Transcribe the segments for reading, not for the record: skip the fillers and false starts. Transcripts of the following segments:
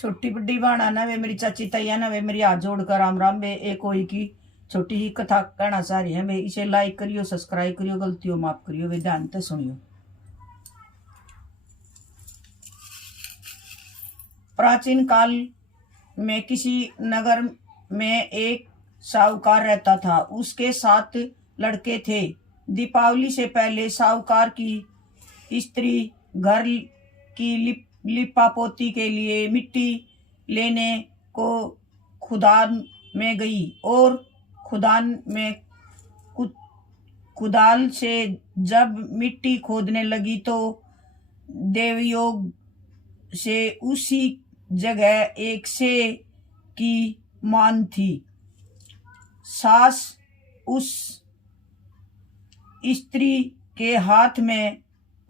छोटी बड्डी बाणा ना वे मेरी चाची तैया ना वे मेरी हाथ जोड़कर राम राम। वे एक कोई की छोटी ही कथा कहना चाह रही है। वे इसे लाइक करियो, सब्सक्राइब करियो, गलतियों माफ करियो, वे ध्यान से सुनियो। प्राचीन काल में किसी नगर में एक साहूकार रहता था। उसके 7 लड़के थे। दीपावली से पहले साहूकार की स्त्री घर की लिपापोती के लिए मिट्टी लेने को खुदान में गई और खुदान में कुदाल से जब मिट्टी खोदने लगी तो देवयोग से उसी जगह एक से की मान थी। सास उस स्त्री के हाथ में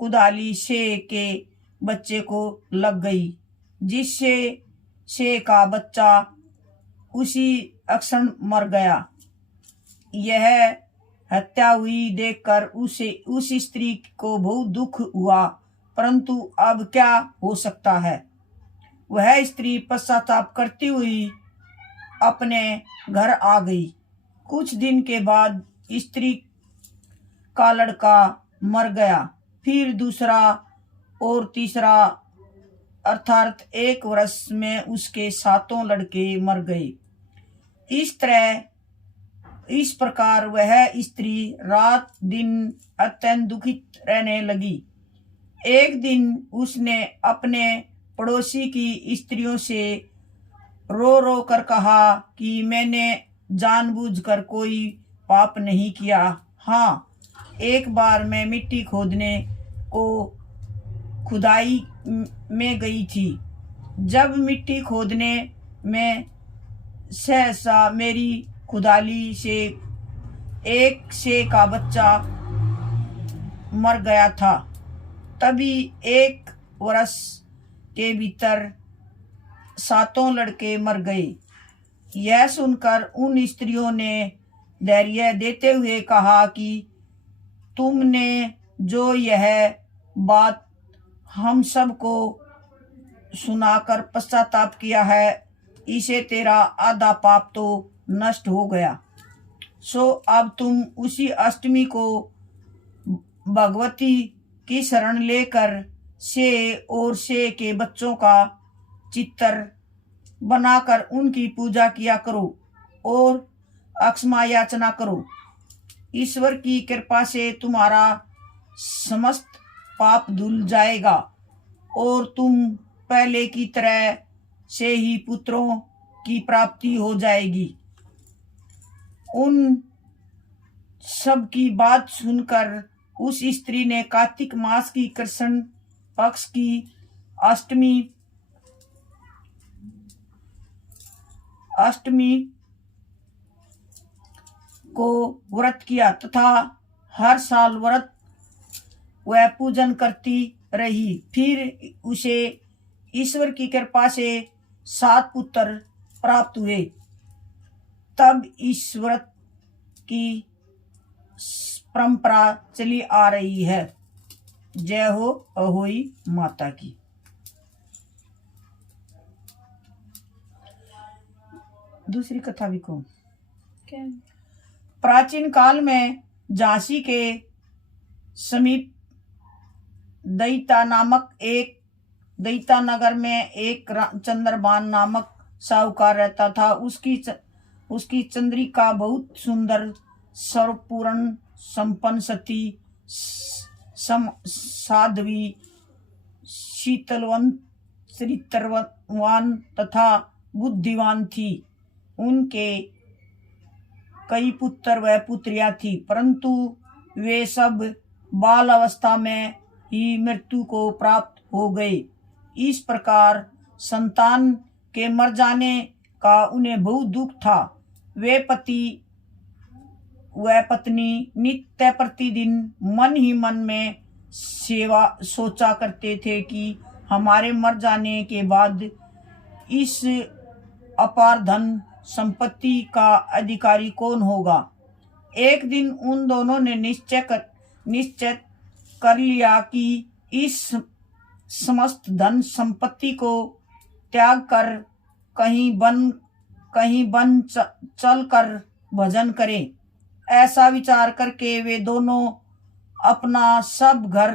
कुदाली से के बच्चे को लग गई, जिससे से का बच्चा उसी अक्षण मर गया। यह हत्या हुई देखकर उस स्त्री को बहुत दुख हुआ, परंतु अब क्या हो सकता है। वह स्त्री पश्चाताप करती हुई अपने घर आ गई। कुछ दिन के बाद स्त्री का लड़का मर गया, फिर दूसरा और तीसरा, अर्थात 1 वर्ष में उसके 7 लड़के मर गए। इस प्रकार वह स्त्री रात दिन अत्यंत दुखित रहने लगी। एक दिन उसने अपने पड़ोसी की स्त्रियों से रो रो कर कहा कि मैंने जानबूझकर कोई पाप नहीं किया। हाँ, एक बार मैं मिट्टी खोदने को खुदाई में गई थी। जब मिट्टी खोदने में सहसा मेरी खुदाली से एक से का बच्चा मर गया था। तभी 1 वर्ष के भीतर 7 लड़के मर गए। यह सुनकर उन स्त्रियों ने धैर्य देते हुए कहा कि तुमने जो यह बात हम सबको सुनाकर पश्चाताप किया है, इसे तेरा आधा पाप तो नष्ट हो गया। सो अब तुम उसी अष्टमी को भगवती की शरण लेकर से और से के बच्चों का चित्र बनाकर उनकी पूजा किया करो और अक्षमा याचना करो। ईश्वर की कृपा से तुम्हारा समस्त पाप धुल जाएगा और तुम पहले की तरह से ही पुत्रों की प्राप्ति हो जाएगी। उन सब की बात सुनकर उस स्त्री ने कार्तिक मास की कृष्ण पक्ष की अष्टमी को व्रत किया तथा हर साल व्रत वह पूजन करती रही। फिर उसे ईश्वर की कृपा से 7 पुत्र प्राप्त हुए। तब इस व्रत की परंपरा चली आ रही है। जय हो अहोई माता की। दूसरी कथा भी कहूं क्या? प्राचीन काल में झांसी के समीप दैता नगर में एक चंद्रभान नामक साहूकार रहता था। उसकी चंद्रिका बहुत सुंदर, सर्वपूर्ण, संपन्न, सती, साध्वी, शीतलवंत, चरित्रवान तथा बुद्धिवान थी। उनके कई पुत्र व पुत्रियां थी, परंतु वे सब बाल अवस्था में ही मृत्यु को प्राप्त हो गए। इस प्रकार संतान के मर जाने का उन्हें बहुत दुख था। वे पति व पत्नी नित्य प्रतिदिन मन ही मन में सोचा करते थे कि हमारे मर जाने के बाद इस अपार धन संपत्ति का अधिकारी कौन होगा। एक दिन उन दोनों ने निश्चय कर लिया कि इस समस्त धन संपत्ति को त्याग कर कहीं वन चल कर भजन करें। ऐसा विचार करके वे दोनों अपना सब घर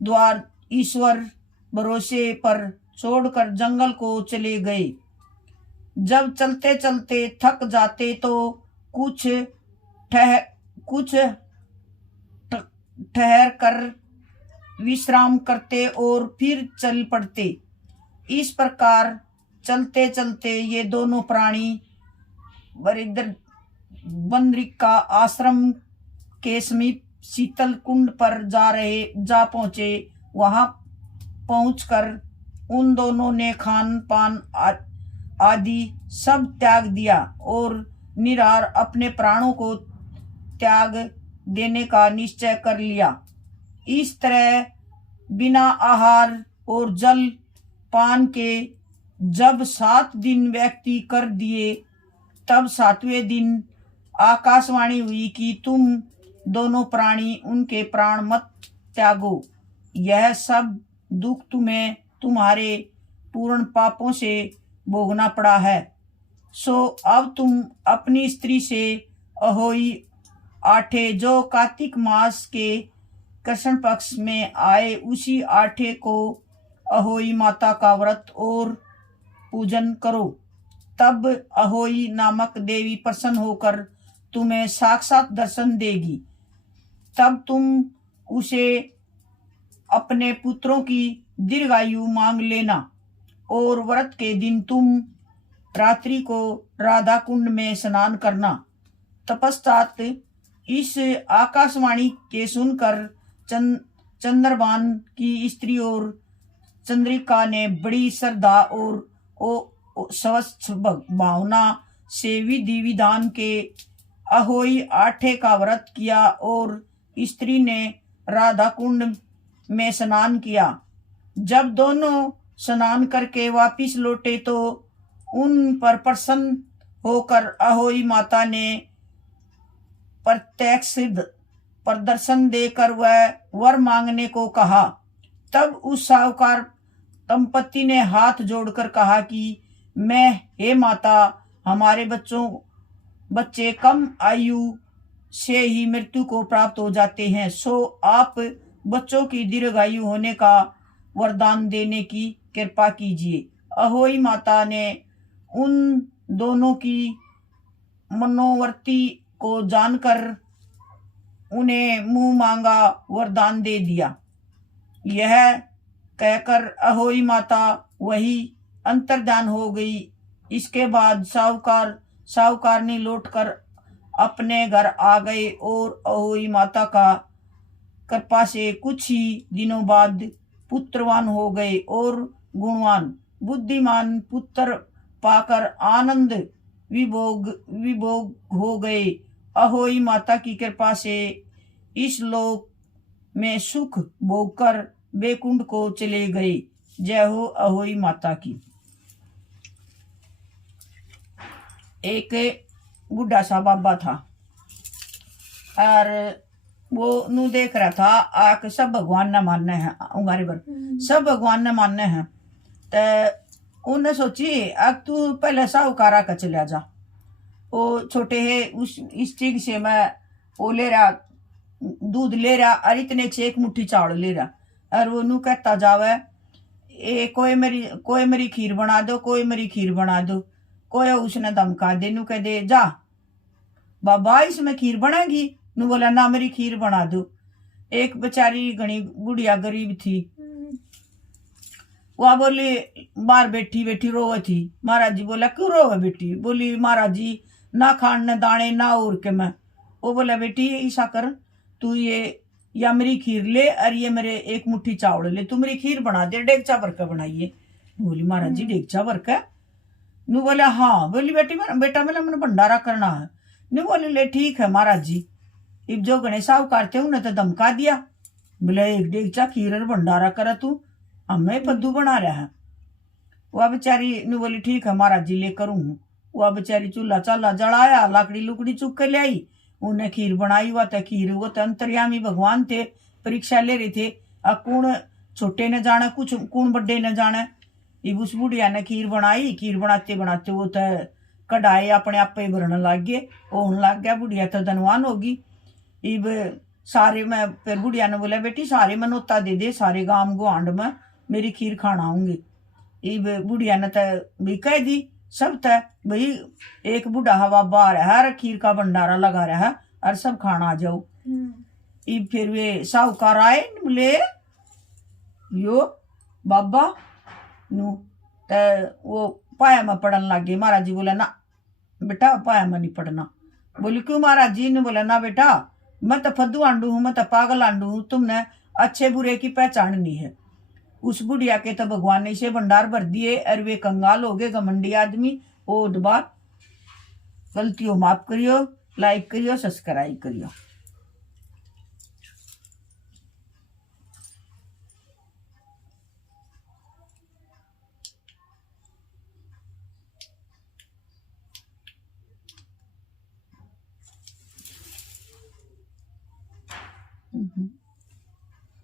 द्वार ईश्वर भरोसे पर छोड़कर जंगल को चले गए। जब चलते चलते थक जाते तो कुछ ठहर कर विश्राम करते और फिर चल पड़ते। इस प्रकार चलते चलते ये दोनों प्राणी बद्रिका आश्रम के समीप शीतल कुंड पर जा पहुंचे। वहां पहुंचकर उन दोनों ने खान पान आदि सब त्याग दिया और निराहार अपने प्राणों को त्याग देने का निश्चय कर लिया। इस तरह बिना आहार और जल पान के जब 7 दिन व्यक्ति कर दिए, तब 7वें दिन आकाशवाणी हुई कि तुम दोनों प्राणी उनके प्राण मत त्यागो। यह सब दुख तुम्हें तुम्हारे पूर्ण पापों से भोगना पड़ा है। सो अब तुम अपनी स्त्री से अहोई आठे जो कार्तिक मास के कृष्ण पक्ष में आए, उसी आठे को अहोई माता का व्रत और पूजन करो। तब अहोई नामक देवी प्रसन्न होकर तुम्हें साक्षात दर्शन देगी। तब तुम उसे अपने पुत्रों की दीर्घायु मांग लेना और व्रत के दिन तुम रात्रि को राधा कुंड में स्नान करना। तपश्चात इस आकाशवाणी के सुनकर चंद्रभान की स्त्री और चंद्रिका ने बड़ी श्रद्धा और स्वस्थ भावना से विधि विधान के अहोई आठे का व्रत किया और स्त्री ने राधा कुंड में स्नान किया। जब दोनों स्नान करके वापिस लौटे तो उन पर प्रसन्न होकर अहोई माता ने प्रत्यक्ष प्रदर्शन देकर वह वर मांगने को कहा। तब उस साहूकार दंपति ने हाथ जोड़कर कहा कि मैं, हे माता, हमारे बच्चे कम आयु से ही मृत्यु को प्राप्त हो जाते हैं, सो आप बच्चों की दीर्घायु होने का वरदान देने की कृपा कीजिए। अहोई माता ने उन दोनों की मनोवृत्ति को जानकर उन्हें मुंह मांगा वरदान दे दिया। यह कहकर अहोई माता वही अंतर्धान हो गई। इसके बाद साहूकार ने लौटकर अपने घर आ गए और अहोई माता का कृपा से कुछ ही दिनों बाद पुत्रवान हो गए और गुणवान बुद्धिमान पुत्र पाकर आनंद विभोग हो गए। अहोई माता की कृपा से इस लोक में सुख भोगकर बैकुंठ को चले गए। जय हो अहोई माता की। एक बूढ़ा सा बाबा था और वो नु देख रहा था आक सब भगवान ने मानने हैं, उंगारे पर सब भगवान ने मानने हैं। तो उन्हें सोची अब तू पहले साहूकारा का चला जा। वो छोटे है उस स्टिक से मैं वो ले रहा दूध ले रहा और इतने से एक मुट्ठी चावल ले रहा और वो नू कहता जावे कोई मेरी खीर बना दो, कोई मेरी खीर बना दो। कोई उसने धमका दे, नू कह दे जा बाबा इसमें खीर बनेगी। नू बोला ना मेरी खीर बना दो। एक बेचारी घनी बुढ़िया गरीब थी, वह बोली बाहर बैठी बैठी रोवे थी। महाराज जी बोला क्यों रोवे बेटी? बोली महाराज जी ना खान न दाने ना और के मैं। वो बोला बेटी ऐसा कर तू ये या मेरी खीर ले और ये मेरे एक मुट्ठी चावल ले, तू मेरी खीर बना दे, डेगचा भर के बनाइए। बोली महाराज जी डेगचा भर के? नू बोला हाँ। बोली बेटा मैंने भंडारा करना है। नू बोली ले ठीक है महाराज जी। इब जो गणेश साहूकार थे उन्हें तो धमका दिया, बोले एक डेगचा खीर और भंडारा करा तू, हमें पद्दू बना रहा है। वह बेचारी नू बोली ठीक है महाराज जी ले करूँ। वह बेचारी चूल्हा चाला जलाया, लाकड़ी लुकड़ी चुक के ले आई, उन्हें खीर बनाई। हुआ था खीर, वो तो अंतर्यामी भगवान थे, परीक्षा ले रहे थे। कौन छोटे न जाने कुछ कौन बड़े न जाने। इब उस बुढ़िया ने खीर बनाई। खीर बनाते बनाते वो तो कढ़ाई अपने आप ही भरने लग गए, होने लग गया। बुढ़िया तो धनवान होगी। इब सारे मैं फिर बुढ़िया ने बोला बेटी सारे मनोता दे दे, सारे गांव गुआंड में मेरी खीर खाना आऊंगी। इब बुढ़िया ने तो भी कह दी सब तय भाई एक बूढ़ा हवा बाहर है, खीर का भंडारा लगा रहा है और सब खाना आ जाओ। इब फिर वे साहूकार आए, बोले यो बाबा नु वो पाया में पढ़न लग गए। महाराज जी बोला ना बेटा पाया में नहीं पढ़ना। बोली क्यों महाराज जी ने? बोला ना बेटा मैं तो फद्दू आंडू हूँ, मैं तो पागल आंडू हूँ, तुमने अच्छे बुरे की पहचान नहीं है। उस बुढ़िया के तो भगवान ने से भंडार भर दिए और वे कंगाल हो गए, घमंडी आदमी। ओ बात गलतियों माफ करियो, लाइक करियो, सब्सक्राइब करियो। Mm-hmm.